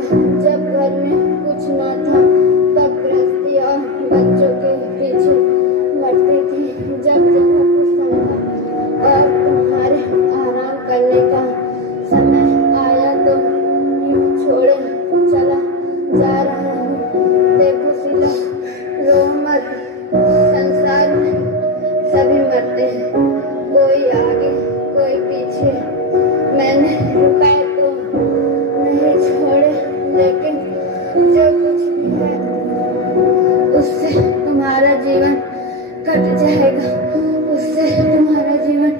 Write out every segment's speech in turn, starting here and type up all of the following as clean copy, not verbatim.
जब घर में कुछ न था तब गृहस्थी और बच्चों के पीछे मरती थी। जब कुछ समझा और तुम्हारे आराम करने का समय आया तो यूं छोड़े चला जा रहा हूँ। देखो शीला, रो मत, संसार में सभी मरते हैं, कोई आगे कोई पीछे। मैंने रुपए तो नहीं छोड़े, लेकिन जो कुछ भी है उससे तुम्हारा जीवन कट जाएगा, उससे तुम्हारा जीवन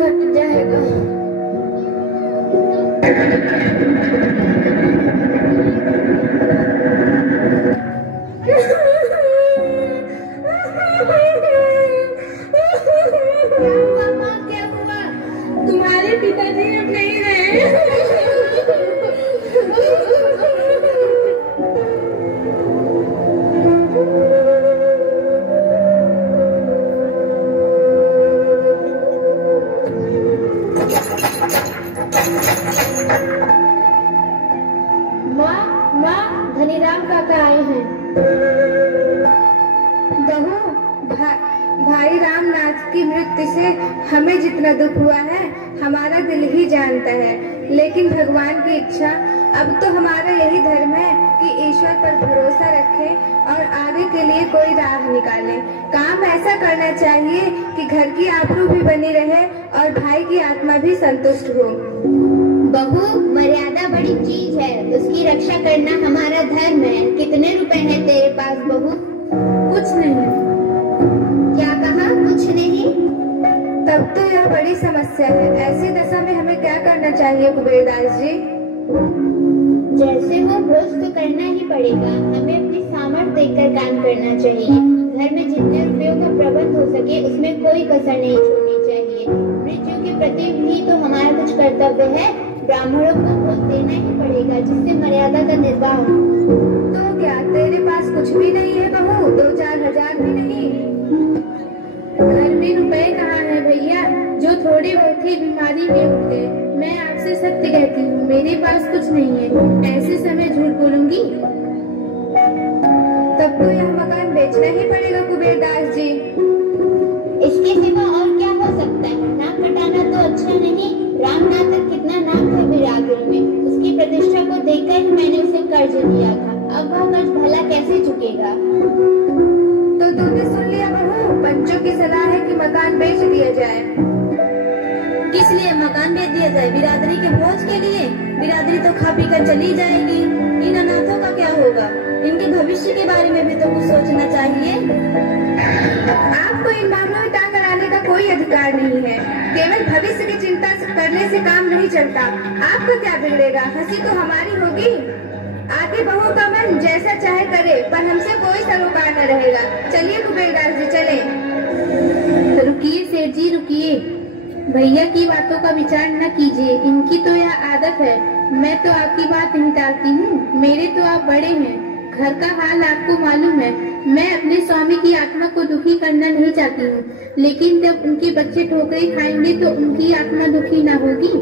कट जाएगा। क्या हुआ? तुम्हारे पिताजी अब नहीं रहे। माँ, धनीराम काका आए हैं। बहू, भाई रामनाथ की मृत्यु से हमें जितना दुख हुआ है हमारा दिल ही जानता है, लेकिन भगवान की इच्छा, अब तो हमारा यही धर्म है कि ईश्वर पर भरोसा रखें और आगे के लिए कोई राह निकालें। काम ऐसा करना चाहिए कि घर की आबरू भी बनी रहे और भाई की आत्मा भी संतुष्ट हो। बहू, मर्यादा बड़ी चीज है, उसकी रक्षा करना हमारा धर्म है। कितने रुपए हैं तेरे पास बहू? कुछ नहीं। क्या कहा? कुछ नहीं? तब तो यह बड़ी समस्या है। ऐसी दशा में हमें क्या करना चाहिए कुबेरदास जी? जैसे हो भोज तो करना ही पड़ेगा। हमें अपनी सामर्थ्य देखकर काम करना चाहिए। घर में जितने रुपयों का प्रबंध हो सके उसमें कोई कसर नहीं छोड़नी चाहिए। मृत्यु के प्रति भी तो हमारा कुछ कर्तव्य है। ब्राह्मणों को भोज देना ही पड़ेगा, जिससे मर्यादा का निर्वाह हो। तो क्या तेरे पास कुछ भी नहीं है बहू? 2-4 हजार भी नहीं? घर में रुपए कहाँ है भैया, जो थोड़ी बहुत ही बीमारी में उठ गए। मैं आपसे सत्य कहती हूँ, मेरे पास कुछ नहीं है। ऐसे समय झूठ बोलूंगी? तब तो यह मकान बेचना ही पड़ेगा कुबेरदास जी। इसके सिवा और क्या हो सकता है? नाक कटाना तो अच्छा नहीं। रामनाथ का कितना नाम था बिरादरी में, उसकी प्रतिष्ठा को देखकर ही मैंने उसे कर्ज लिया था। अब वह कर्ज भला कैसे चुकेगा? तो तुमने सुन लिया बहू, बच्चों की सलाह है कि मकान बेच दिया जाए। किस लिए मकान बेच दिया जाए? बिरादरी के भोज के लिए? बिरादरी तो खा पी कर चली जाएगी। इन अनाथों का क्या होगा? इनके भविष्य के बारे में भी तो कुछ सोचना चाहिए। आपको इन मामलों में टांग अड़ाने का कोई अधिकार नहीं है। केवल भविष्य की चिंता करने से काम नहीं चलता। आपको क्या बिगड़ेगा? हंसी तो हमारी होगी। आगे बहू का मन जैसा चाहे करे, पर हमसे कोई सरोकार न रहेगा। चलिए कुबेरदास जी, चले। रुकिए सेठ जी, रुकिए। भैया की बातों का विचार न कीजिए, इनकी तो यह आदत है। मैं तो आपकी बात नहीं टालती हूँ। मेरे तो आप बड़े हैं, घर का हाल आपको मालूम है। मैं अपने स्वामी की आत्मा को दुखी करना नहीं चाहती हूँ, लेकिन जब उनके बच्चे ठोकरें खाएंगे तो उनकी आत्मा दुखी ना होगी।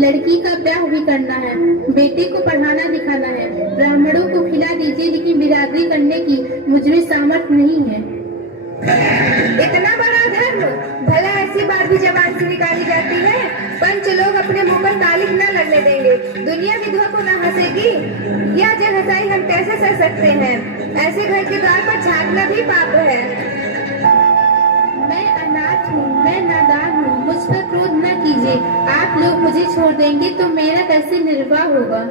लड़की का ब्याह भी करना है, बेटे को पढ़ाना लिखाना है। ब्राह्मणों को खिला दीजिए, लेकिन बिरादरी करने की मुझमें सामर्थ्य नहीं है। इतना बड़ा धर्म भला ऐसी बात भी जबान से निकाली जाती है? पंच लोग अपने मुंह पर तालीफ न लड़ने देंगे। दुनिया विधवा को न हंसेगी। यह जगहसाई हम कैसे सह सकते हैं? ऐसे घर के द्वार पर झांकना भी पाप है। मैं अनाथ हूँ, मैं नादान हूँ, मुझ पर क्रोध न कीजिए। आप लोग मुझे छोड़ देंगे तो मेरा कैसे निर्वाह होगा?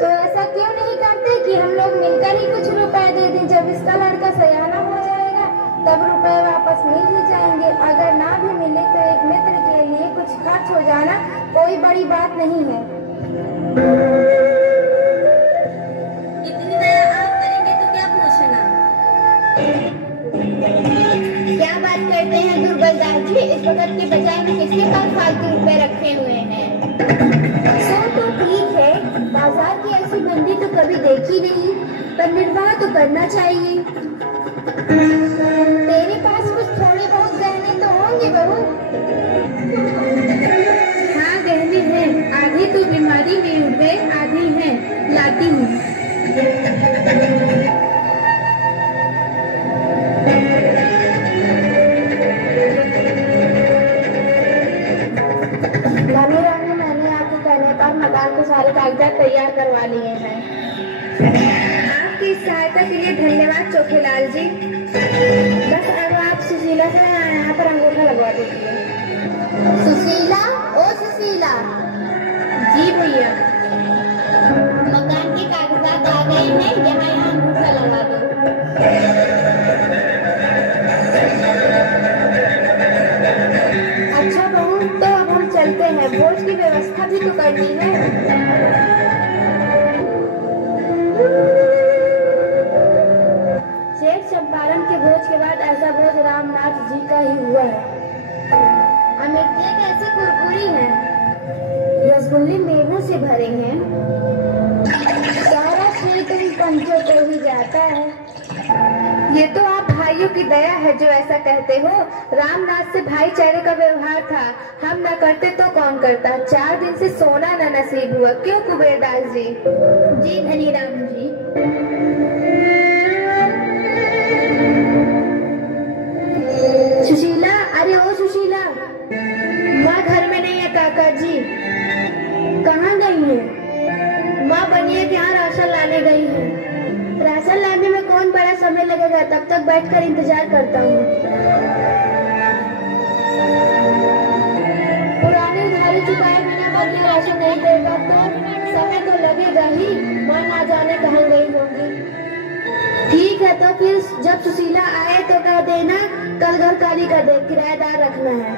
तो ऐसा क्यों नहीं करते कि हम लोग मिलकर ही कुछ रुपए दे दें? जब इसका लड़का सयाना हो जाएगा तब रुपए वापस मिल ही जाएंगे। अगर ना भी मिले तो एक मित्र के लिए कुछ खर्च हो जाना कोई बड़ी बात नहीं है। इतनी दया आप करेंगे तो क्या पूछना। क्या बात करते हैं दुर्बलदास जी? इस वक्त के बजाय में किसके पास फालतू रुपए रखे हुए हैं? सो तो ठीक है, बाजार की ऐसी मंदी तो कभी देखी नहीं, पर निर्वाह तो करना चाहिए। तेरे पास कुछ थोड़े बहुत गहने तो होंगे बहू? हाँ, गहने हैं। आधे तो बीमारी में उड़ गए सारे कागजात तैयार करवा लिए हैं। आपकी सहायता के लिए धन्यवाद चोखेलाल जी। बस अब आप सुशीला से यहाँ पर अंगूठा लगवा दीजिए। सुशीला, ओ सुशीला। जी भैया। मकान के कागजात आ गए हैं, यहाँ अंगूठा लगा दो। अच्छा बहू, तो अब हम चलते हैं, भोज की व्यवस्था भी तो करनी है। शेर चंपारण के भोज के बाद ऐसा भोज रामनाथ जी का ही हुआ है। अमृतिया कैसे कुरकुरी है, रसगुल्ले मेवों से भरे हैं। सारा श्रेय तुम पंचों को ही जाता है। ये तो आप भाइयों की दया है जो ऐसा कहते हो। रामनाथ से भाईचारे का व्यवहार था, हम न करते तो कौन करता। 4 दिन से सोना न नसीब हुआ, क्यों कुबेरदास जी? जी धनीराम जी। सुशीला, अरे ओ सुशीला, माँ घर में नहीं है। काका जी कहाँ गई है? माँ बनिया के यहाँ राशन लाने गई है। राशन लाने में कौन बड़ा समय लगेगा, तब तक बैठकर इंतजार करता हूँ। पुराने उधारी चुकाए बिना बनिया राशन नहीं देगा तो समय तो लगेगा ही। माँ ना जाने कहाँ गई होंगी। ठीक है, तो फिर जब सुशीला आए तो कह देना कल घर खाली कर दे, किराएदार रखना है।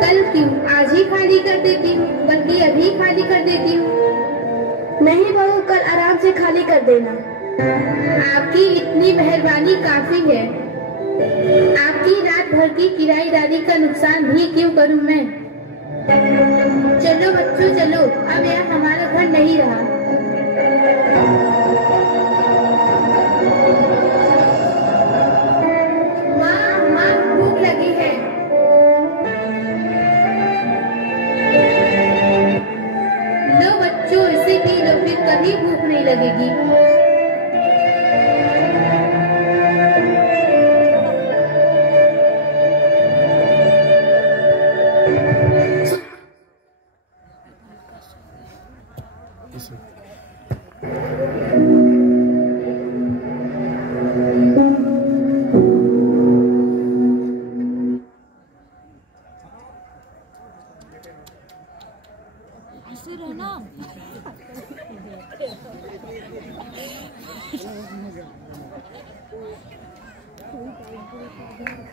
कल क्यों, आज ही खाली कर देती हूँ, बल्कि अभी खाली कर देती हूँ। नहीं बहू, कल आराम से खाली कर देना। आपकी इतनी मेहरबानी काफी है। आपकी रात भर की किराएदारी का नुकसान भी क्यों करूँ मैं। चलो बच्चों चलो, अब यह हमारा घर नहीं रहा। माँ भूख लगी है। लो बच्चों, इसे पी लो, फिर कभी भूख नहीं लगेगी। ऐसे रहना।